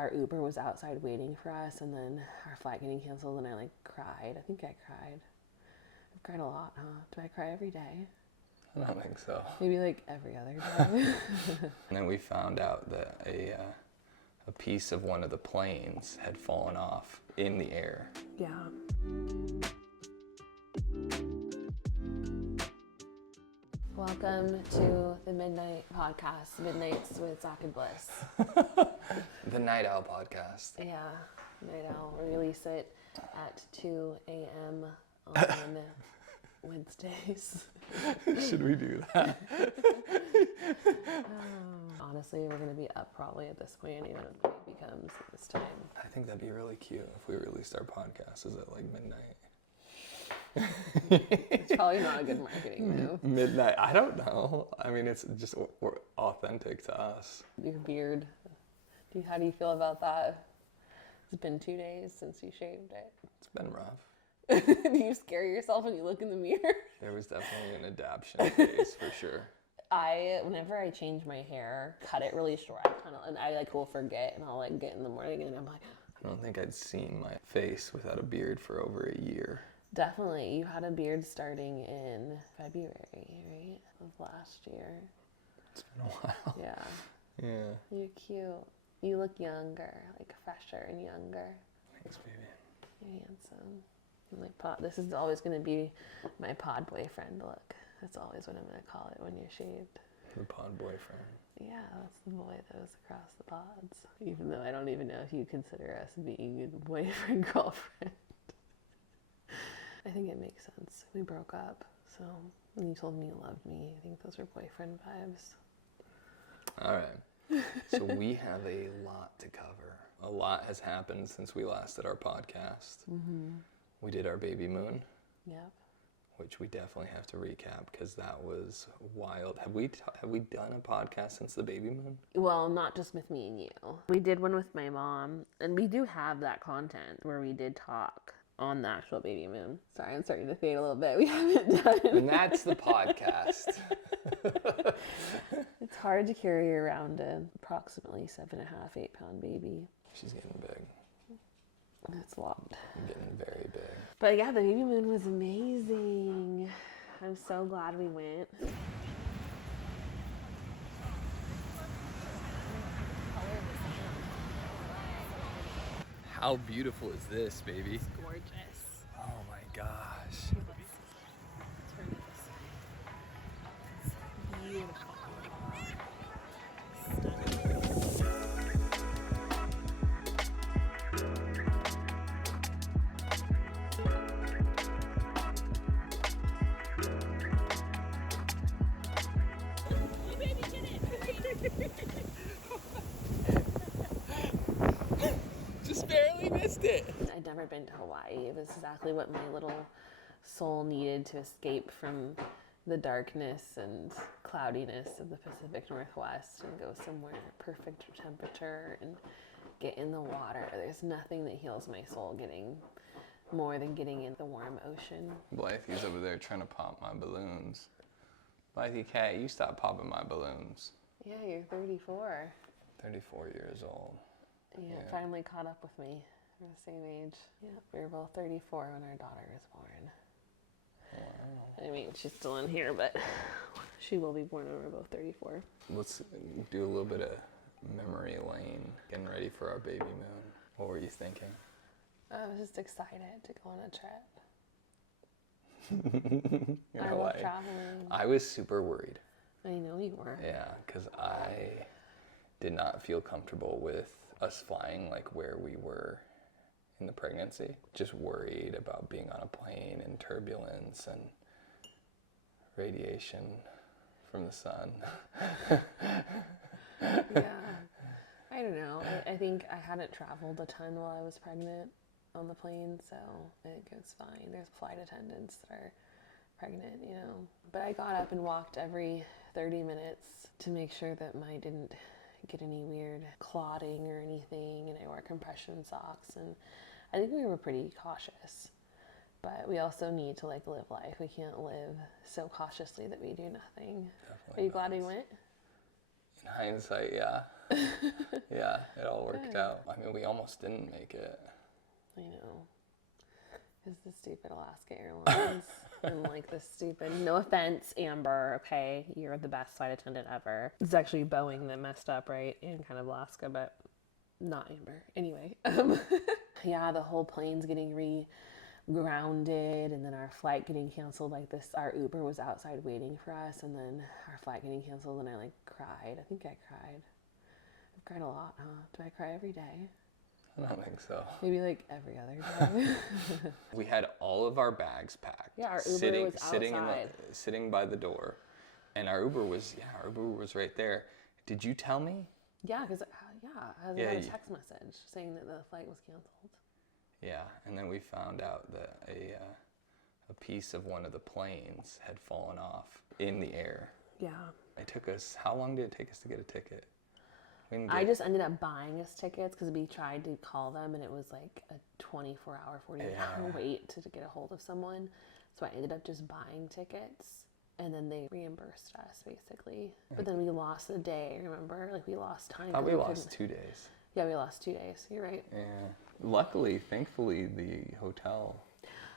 our Uber was outside waiting for us, and then our flight getting canceled, and I like cried. I think I cried. I've cried a lot, huh? Do I cry every day? I don't think so. Maybe like every other day. And then we found out that a piece of one of the planes had fallen off in the air. Yeah. Welcome to the Midnight Podcast, Midnights with Zack and Bliss. The Night Owl Podcast. Yeah, Night Owl. We release it at 2 a.m. on Wednesdays. Should we do that? Honestly, we're going to be up probably at this point, even if it becomes this time. I think that'd be really cute if we released our podcast at like midnight. It's probably not a good marketing move. Midnight, I don't know. I mean, it's just authentic to us. Your beard, how do you feel about that? It's been 2 days since you shaved it. It's been rough. Do you scare yourself when you look in the mirror? There was definitely an adaptation phase for sure. Whenever I change my hair, cut it really short, and I like will forget, and I'll like get in the morning and I'm like, I don't think I'd seen my face without a beard for over a year. Definitely. You had a beard starting in February, right? Of last year. It's been a while. Yeah. Yeah. You're cute. You look younger, like fresher and younger. Thanks, baby. You're handsome. This is always going to be my pod boyfriend look. That's always what I'm going to call it when you're shaved. The pod boyfriend. Yeah, that's the boy that was across the pods. Even though I don't even know if you consider us being a boyfriend, girlfriend. I think it makes sense. We broke up, so when you told me you loved me, I think those were boyfriend vibes. All right. So we have a lot to cover. A lot has happened since we last did our podcast. Mm-hmm. We did our baby moon. Yep. Which we definitely have to recap because that was wild. Have we done a podcast since the baby moon? Well, not just with me and you. We did one with my mom, and we do have that content where we did talk on the actual baby moon. Sorry, I'm starting to fade a little bit. We haven't done. And that's the podcast. It's hard to carry around an approximately 7.5, 8 pound baby. She's getting big. It's a lot. Getting very big. But yeah, the baby moon was amazing. I'm so glad we went. How beautiful is this, baby? It's gorgeous. Oh my gosh. Turn it this way. It's beautiful. Just barely missed it. I'd never been to Hawaii. It was exactly what my little soul needed to escape from the darkness and cloudiness of the Pacific Northwest and go somewhere perfect temperature and get in the water. There's nothing that heals my soul more than getting in the warm ocean. Blythe's over there trying to pop my balloons. Blythe cat, you stop popping my balloons. Yeah, you're 34. 34 years old. Yeah, finally caught up with me. We're the same age. Yeah, we were both 34 when our daughter was born. Wow. I mean, she's still in here, but she will be born when we're both 34. Let's do a little bit of memory lane, getting ready for our baby moon. What were you thinking? I was just excited to go on a trip. I love traveling. I was super worried. I know you were. Yeah, because I did not feel comfortable with us flying like where we were in the pregnancy. Just worried about being on a plane and turbulence and radiation from the sun. Yeah. I don't know. I think I hadn't traveled a ton while I was pregnant on the plane, so I think it's fine. There's flight attendants that are pregnant, you know. But I got up and walked every 30 minutes to make sure that I didn't get any weird clotting or anything, and I wore compression socks, and I think we were pretty cautious. But we also need to live life. We can't live so cautiously that we do nothing. Definitely Are you glad we went? In hindsight, yeah. Yeah, it all worked out. I mean, we almost didn't make it. I know. It's the stupid Alaska Airlines. And like the stupid, no offense, Amber, okay? You're the best flight attendant ever. It's actually Boeing that messed up, right? In kind of Alaska, but not Amber. Anyway. Yeah, the whole plane's getting grounded, and then our flight getting canceled. Like this, our Uber was outside waiting for us, and then our flight getting canceled, and I like cried. I think I cried. I've cried a lot, huh? Do I cry every day? I don't think so. Maybe like every other day. We had all of our bags packed. Yeah, our Uber was outside. Sitting by the door, and our Uber was right there. Did you tell me? Yeah, because I got a text message saying that the flight was canceled. Yeah, and then we found out that a piece of one of the planes had fallen off in the air. Yeah. It took us, how long did it take us to get a ticket? I just ended up buying us tickets because we tried to call them, and it was like a 24-hour, 48-hour wait to get a hold of someone. So I ended up just buying tickets, and then they reimbursed us basically. But then we lost the day, remember? Like we lost time. I thought we lost 2 days. Yeah, we lost 2 days. You're right. Yeah. Luckily, thankfully, the hotel.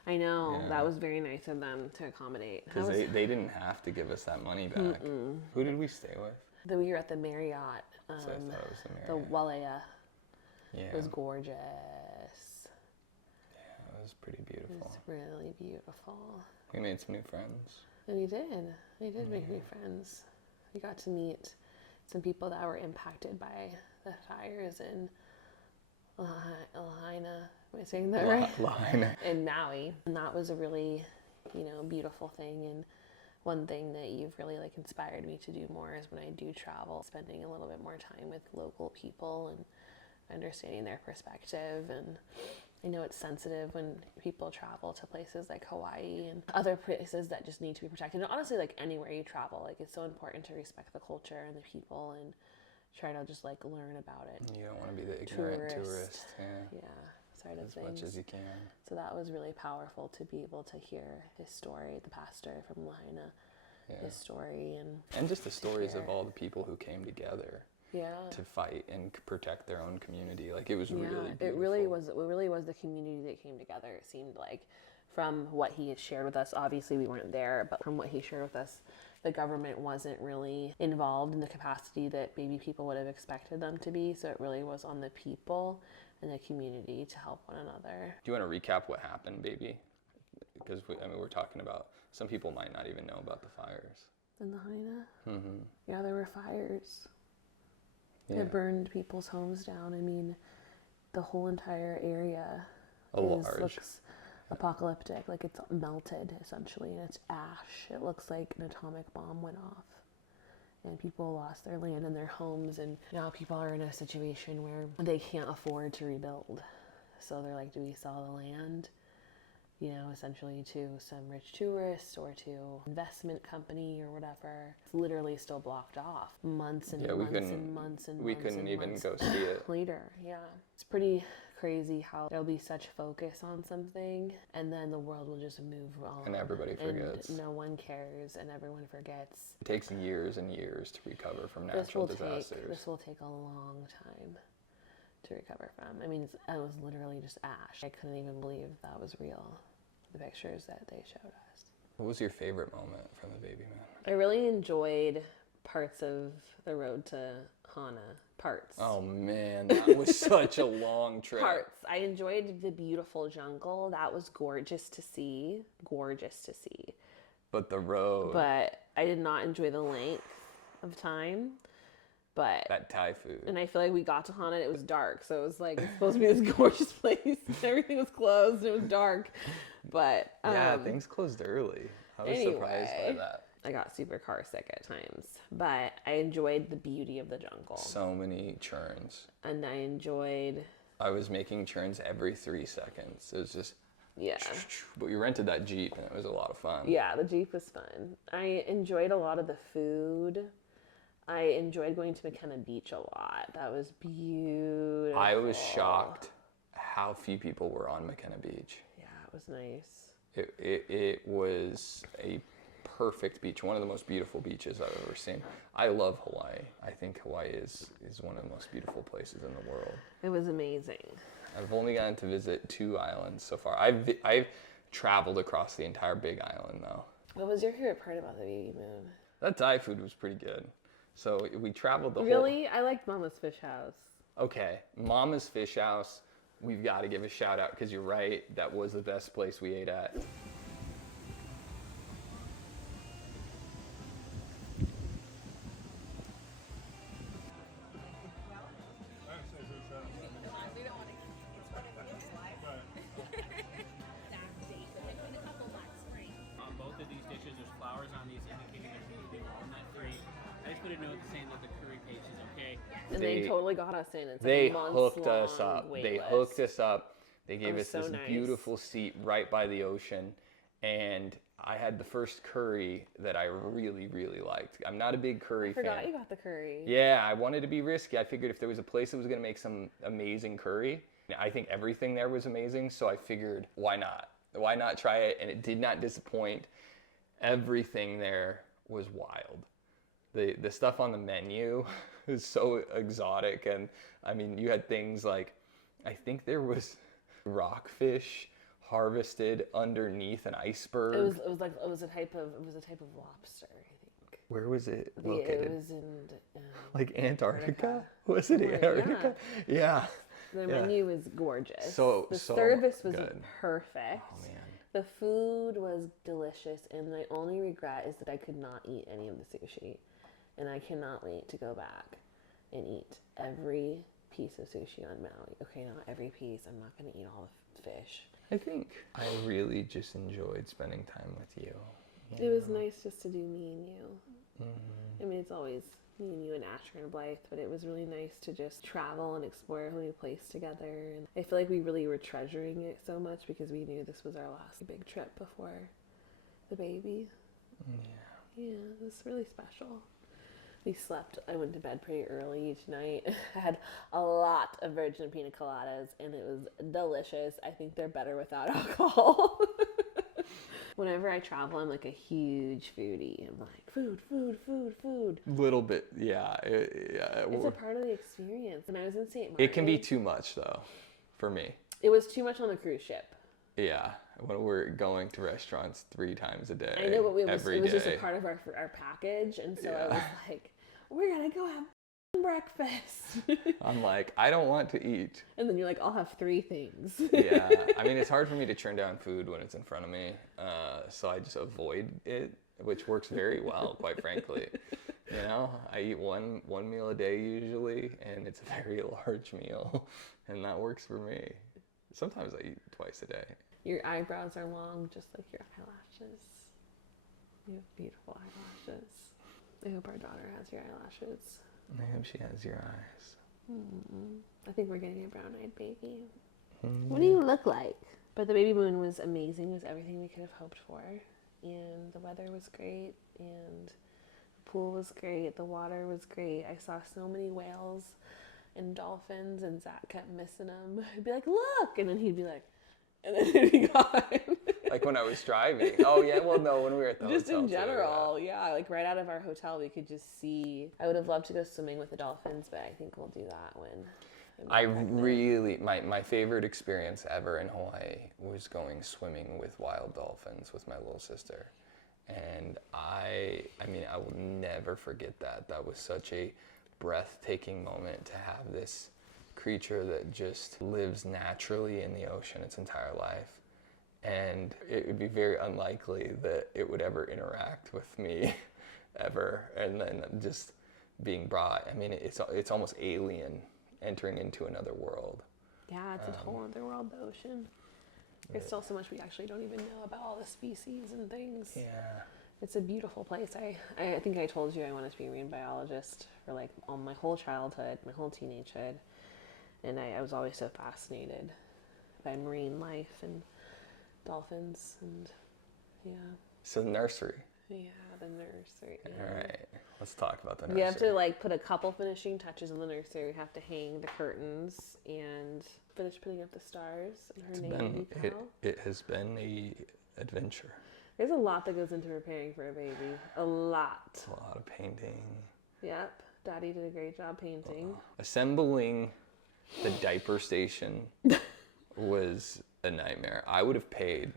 I know. Yeah. That was very nice of them to accommodate. Because they didn't have to give us that money back. Who did we stay with? We were at the Marriott. So I thought it was the Marriott. The Walea. Yeah. It was gorgeous. Yeah, it was pretty beautiful. It was really beautiful. We made some new friends. And we did. We did make new friends. We got to meet some people that were impacted by the fires in Lahaina. Am I saying that right? Lahaina. In Maui. And that was a really, beautiful thing. And one thing that you've really inspired me to do more is when I do travel, spending a little bit more time with local people and understanding their perspective. And I know it's sensitive when people travel to places like Hawaii and other places that just need to be protected. And honestly, anywhere you travel, it's so important to respect the culture and the people and try to just learn about it. You don't want to be the ignorant tourist. Yeah. Side of things. As much as you can. So that was really powerful to be able to hear his story, the pastor from Lahaina, his story, and just the stories of all the people who came together. Yeah. To fight and protect their own community. It was really beautiful. It really was the community that came together. It seemed like, from what he had shared with us, obviously we weren't there, but from what he shared with us, the government wasn't really involved in the capacity that maybe people would have expected them to be. So it really was on the people and the community to help one another. Do you want to recap what happened, baby? Because we're talking about, some people might not even know about the fires. In Lahaina? Mm-hmm. Yeah, there were fires. Yeah. It burned people's homes down. I mean, the whole entire area looks apocalyptic. It's melted, essentially, and it's ash. It looks like an atomic bomb went off. And people lost their land and their homes, and now people are in a situation where they can't afford to rebuild. So they're like, do we sell the land, essentially to some rich tourist or to investment company or whatever? It's literally still blocked off months and months. We couldn't even go see it later. Yeah, it's pretty crazy how there'll be such focus on something and then the world will just move on. And everybody forgets. And no one cares and everyone forgets. It takes years and years to recover from natural disasters. This will take a long time to recover from. I mean, it was literally just ash. I couldn't even believe that was real, the pictures that they showed us. What was your favorite moment from the baby moon? I really enjoyed parts of the road to Hana. Parts. Oh man, that was such a long trip. Parts. I enjoyed the beautiful jungle. That was gorgeous to see. But the road. But I did not enjoy the length of time. But that Thai food. And I feel like we got to Hana, it was dark. So it was it's supposed to be this gorgeous place. Everything was closed and it was dark. But yeah, things closed early. I was surprised by that. I got super car sick at times, but I enjoyed the beauty of the jungle. So many churns. And I was making churns every 3 seconds. It was just... Yeah. But we rented that Jeep and it was a lot of fun. Yeah, the Jeep was fun. I enjoyed a lot of the food. I enjoyed going to McKenna Beach a lot. That was beautiful. I was shocked how few people were on McKenna Beach. Yeah, it was nice. It was a perfect beach, one of the most beautiful beaches I've ever seen. I love Hawaii. I think Hawaii is one of the most beautiful places in the world. It was amazing. I've only gotten to visit 2 islands so far. I've traveled across the entire Big Island though. What was your favorite part about the baby moon? That Thai food was pretty good. So we traveled the whole... Really? I liked Mama's Fish House. Okay, Mama's Fish House, we've got to give a shout out because you're right, that was the best place we ate at. On both of these dishes, there's flowers on these indicating they're walnut free. I just put a note saying that the curry paste is okay. And they totally got us in. It's They like a hooked us months-long up. wait They list. hooked us up. They gave was us so this nice. beautiful seat right by the ocean. And I had the first curry that I really, really liked. I'm not a big curry I forgot fan. you got the curry. Yeah, I wanted to be risky. I figured if there was a place that was going to make some amazing curry, I think everything there was amazing. So I figured, why not? Why not try it? And it did not disappoint. Everything there was wild. The stuff on the menu was so exotic. And I mean, you had things like, I think there was rockfish harvested underneath an iceberg. It was a type of lobster, I think. Where was it Yeah, located? it was in Like Antarctica? Antarctica. Was it Yeah. Antarctica? Yeah. the Yeah. menu was gorgeous. So the so service was good. perfect. Oh man. The food was delicious, and my only regret is that I could not eat any of the sushi. And I cannot wait to go back and eat every piece of sushi on Maui. Okay, not every piece. I'm not going to eat all the fish. I think I really just enjoyed spending time with you. It was nice just to do me and you. I mean, it's always me and you and Asher and Blythe, but it was really nice to just travel and explore a new place together. And I feel like we really were treasuring it so much because we knew this was our last big trip before the baby. Yeah, it was really special. We slept. I went to bed pretty early each night. I had a lot of virgin pina coladas, and it was delicious. I think they're better without alcohol. Whenever I travel, I'm like a huge foodie. I'm like, food, food, food, food. Little bit, yeah. It's a part of the experience. And I was in St. Martin. It can be too much though, for me. It was too much on the cruise ship. Yeah, when we're going to restaurants 3 times a day. I know, but it was just a day. part of our package, and so I Yeah. was like, we're gonna go have breakfast. I'm like, I don't want to eat. And then you're like, I'll have 3 things. Yeah, I mean, it's hard for me to turn down food when it's in front of me, so I just avoid it, which works very well, quite frankly. You know, I eat one meal a day usually, and it's a very large meal, and that works for me. Sometimes I eat twice a day. Your eyebrows are long, just like your eyelashes. You have beautiful eyelashes. I hope our daughter has your eyelashes. I hope she has your eyes. I think we're getting a brown-eyed baby. What do you look like? But the baby moon was amazing. It was everything we could have hoped for. And the weather was great. And the pool was great. The water was great. I saw so many whales and dolphins, and Zach kept missing them. I'd be like, look! And then he'd be like, and then he'd be gone. Like when I was driving. Oh yeah, well no, when we were at the Just hotel. in too, general, yeah. Like right out of our hotel, we could just see. I would have loved to go swimming with the dolphins, but I think we'll do that when I'm pregnant. really, my favorite experience ever in Hawaii was going swimming with wild dolphins with my little sister. And I mean, I will never forget that. That was such a breathtaking moment to have this creature that just lives naturally in the ocean its entire life. And it would be very unlikely that it would ever interact with me ever. And then just being brought, I mean, it's almost alien entering into another world. Yeah, it's a whole other world, the ocean. There's still so much we actually don't even know about all the species and things. Yeah. It's a beautiful place. I think I told you I wanted to be a marine biologist for like all my whole childhood, my whole teenagehood. And I was always so fascinated by marine life and dolphins and yeah. So the nursery. Yeah, the nursery. Yeah. All right, let's talk about the nursery. We have to like put a couple finishing touches on the nursery. We have to hang the curtains and finish putting up the stars and her name. It has been a adventure. There's a lot that goes into preparing for a baby. A lot. A lot of painting. Yep. Daddy did a great job painting. Assembling the diaper station was a nightmare. I would have paid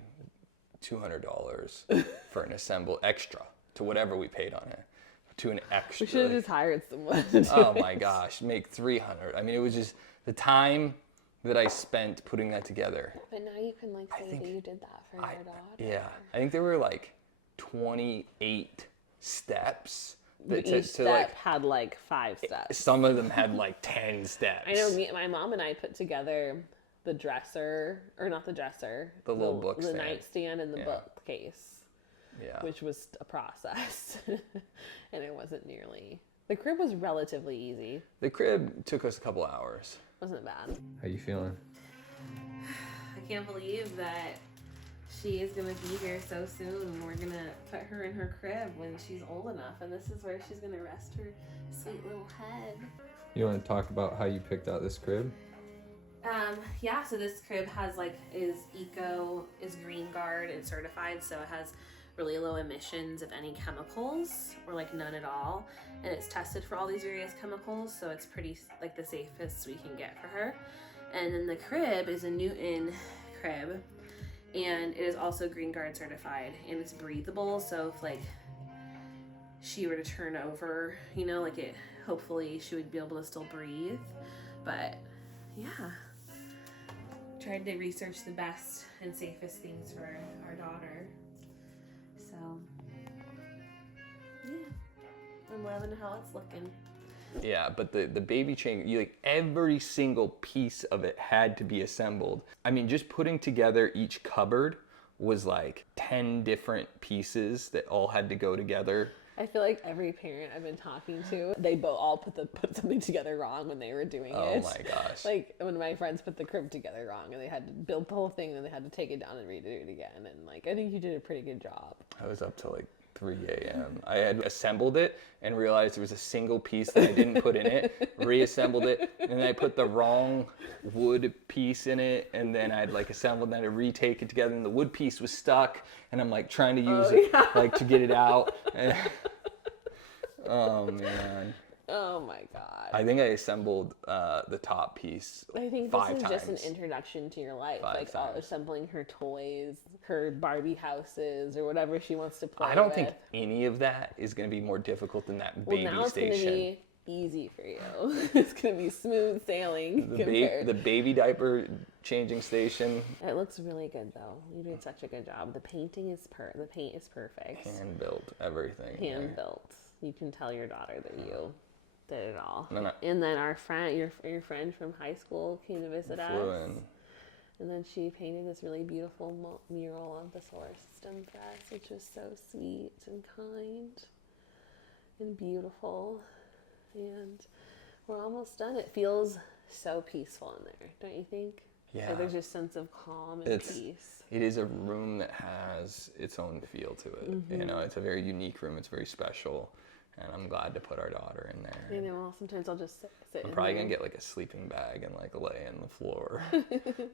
$200 for an assemble extra to whatever we paid on it. To an extra. We should have just hired someone to do Oh it. my gosh, make 300. I mean, it was just the time that I spent putting that together. But now you can like say think that you did that for your daughter. Yeah, I think there were like 28 steps. Each step had like 5 steps. Some of them had like 10 steps. I know my mom and I put together the dresser, or not the dresser. The little book The stand. nightstand and the bookcase. Yeah. Which was a process. And it wasn't nearly. The crib was relatively easy. The crib took us a couple hours. Wasn't bad. How you feeling? I can't believe that she is going to be here so soon, and we're going to put her in her crib when she's old enough, and this is where she's going to rest her sweet little head. You want to talk about how you picked out this crib? Yeah, so this crib is Green Guard and certified, so it has really low emissions of any chemicals, or like none at all, and it's tested for all these various chemicals, so it's pretty like the safest we can get for her. And then the crib is a Newton crib, and it is also Green Guard certified, and it's breathable, so if like she were to turn over, hopefully she would be able to still breathe. But yeah, tried to research the best and safest things for our daughter. So yeah, I'm loving how it's looking. Yeah, but the baby chain, every single piece of it had to be assembled. I mean, just putting together each cupboard was like 10 different pieces that all had to go together. I feel like every parent I've been talking to, they all put something together wrong when they were doing it. Oh my gosh. Like when my friends put the crib together wrong, and they had to build the whole thing, and then they had to take it down and redo it again. And I think you did a pretty good job. I was up till 3 a.m. I had assembled it and realized there was a single piece that I didn't put in it, reassembled it, and then I put the wrong wood piece in it, and then I'd assembled that to retake it together, and the wood piece was stuck, and I'm trying to use it to get it out. Oh man. Oh my god. I think I assembled the top piece I think 5 this is times. just an introduction to your life. 5 times. Assembling her toys, her Barbie houses, or whatever she wants to play with. I don't think any of that is going to be more difficult than that baby now it's station. going to be easy for you. It's going to be smooth sailing. The baby diaper changing station. It looks really good though. You did such a good job. The painting is the paint is perfect. Hand built everything. Hand built. You can tell your daughter that you did it all. No. And then our friend, your friend from high school, came to visit us. Flew in. And then she painted this really beautiful mural of the solar system for us, which was so sweet and kind and beautiful. And we're almost done. It feels so peaceful in there, don't you think? Yeah. Like there's just a sense of calm and peace. It is a room that has its own feel to it. Mm-hmm. It's a very unique room. It's very special. And I'm glad to put our daughter in there. You know, sometimes I'll just sit I'm in probably there. going to get a sleeping bag and lay on the floor.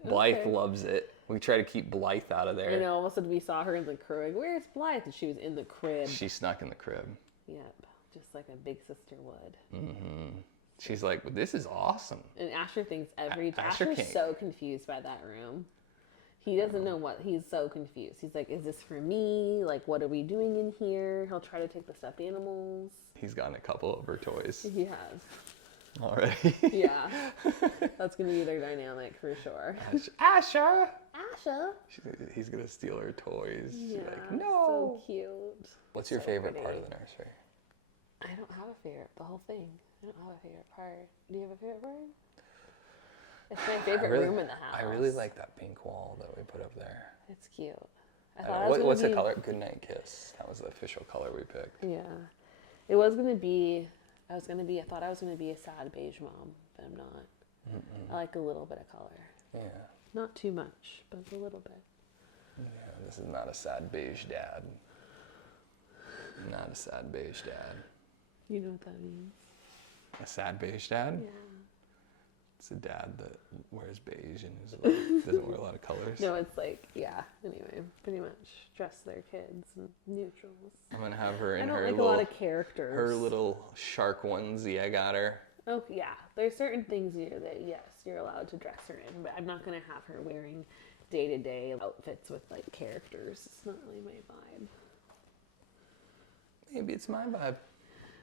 Blythe loves it. We try to keep Blythe out of there. I know, all of a sudden we saw her in the crib. Where's Blythe? And she was in the crib. She snuck in the crib. Yep, just like a big sister would. Mm-hmm. She's like, well, this is awesome. And Asher thinks Asher's Asher's so confused by that room. He doesn't know he's so confused. He's like, is this for me? Like, what are we doing in here? He'll try to take the stuffed animals. He's gotten a couple of her toys He has. already. Yeah. That's going to be their dynamic for sure. Asher! Asher! He's going to steal her toys. Yeah, She's like, no! so cute. What's your So favorite pretty. part of the nursery? I don't have a favorite. The whole thing. I don't have a favorite part. Do you have a favorite part? It's my favorite room in the house. I really like that pink wall that we put up there. It's cute. What's the color? Goodnight Kiss. That was the official color we picked. Yeah. It was going to be, I thought I was going to be a sad beige mom, but I'm not. Mm-mm. I like a little bit of color. Yeah. Not too much, but a little bit. Yeah, this is not a sad beige dad. Not a sad beige dad. You know what that means? A sad beige dad? Yeah. It's a dad that wears beige and is like, doesn't wear a lot of colors. No, it's like, yeah, anyway, pretty much dress their kids in neutrals. I'm gonna have her in I don't her like little, a lot of characters. her little shark onesie I got her. Oh, yeah. There's certain things that, yes, you're allowed to dress her in, but I'm not going to have her wearing day-to-day outfits with, like, characters. It's not really my vibe. Maybe it's my vibe.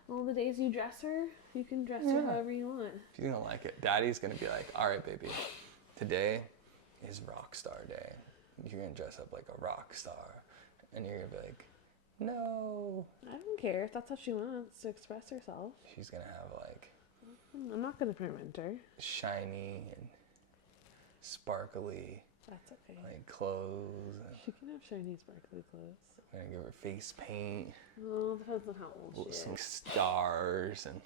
Well, the days you dress her, you can dress her however you want. She's gonna like it. Daddy's gonna be like, all right, baby, today is rock star day. You're gonna dress up like a rock star. And you're gonna be like, no. I don't care if that's how she wants to express herself. She's gonna have like I'm not going to prevent her. shiny and sparkly That's okay. like clothes. She can have shiny, sparkly clothes. I'm gonna give her face paint, Well, it depends on how old she some is. stars, and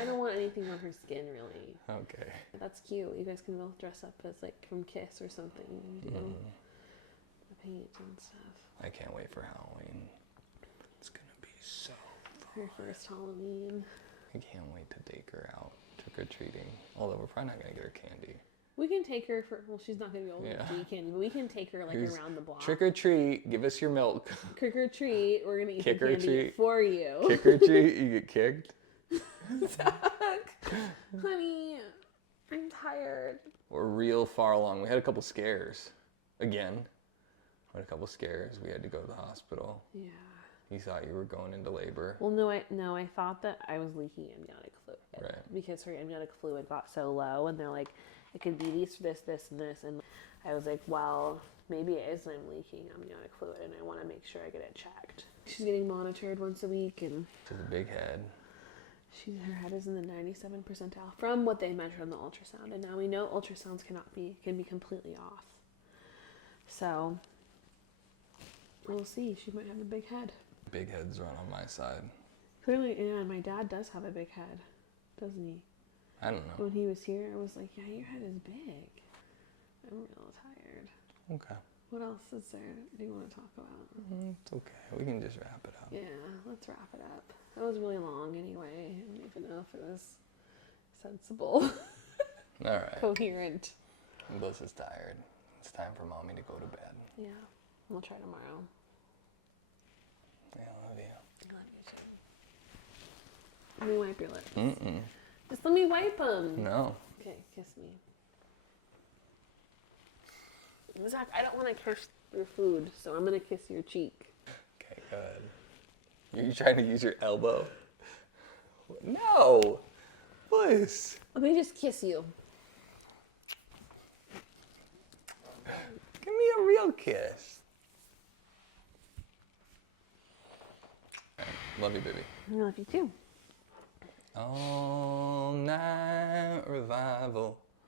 I don't want anything on her skin, really. okay. That's cute. You guys can both dress up as, like, from Kiss or something and do the paint and stuff. I can't wait for Halloween. It's gonna be so Her first Halloween. I can't wait to take her out trick-or-treating. Although we're probably not gonna get her candy. We can take her for, well, she's not going to be old enough to Yeah. eat candy, but we can take her, like, Here's around the block. Trick-or-treat, give us your milk. Trick or treat, we're going to eat the Kick or candy treat. for you. Kick or treat, you get kicked. Zack, honey, I'm tired. We're real far along. We had a couple scares. Again. We had a couple scares. We had to go to the hospital. Yeah. You thought you were going into labor. Well, no, I thought that I was leaking amniotic fluid. Right. Because her amniotic fluid got so low, and they're like, it could be this, and this. And I was like, well, maybe it is I'm leaking amniotic fluid, and I want to make sure I get it checked. She's getting monitored once a week, and She has a big head. her head is in the 97 percentile from what they measured on the ultrasound. And now we know ultrasounds can be completely off. So we'll see. She might have a big head. Big heads run on my side. Clearly, yeah, my dad does have a big head, doesn't he? I don't know. When he was here, I was like, yeah, your head is big. I'm real tired. Okay. What else is there do you want to talk about? It's okay. We can just wrap it up. Yeah, let's wrap it up. That was really long anyway. I don't even know if it was sensible, All right. coherent. Bliss is tired. It's time for mommy to go to bed. Yeah, we'll try tomorrow. I love you. I love you too. Let me wipe your lips. Mm-mm. Just let me wipe them. No. Okay, kiss me. Zack, I don't want to kiss your food, so I'm going to kiss your cheek. Okay, good. You're trying to use your elbow? No! Bliss! Let me just kiss you. Give me a real kiss. Love you, baby. I love you too. All night revival.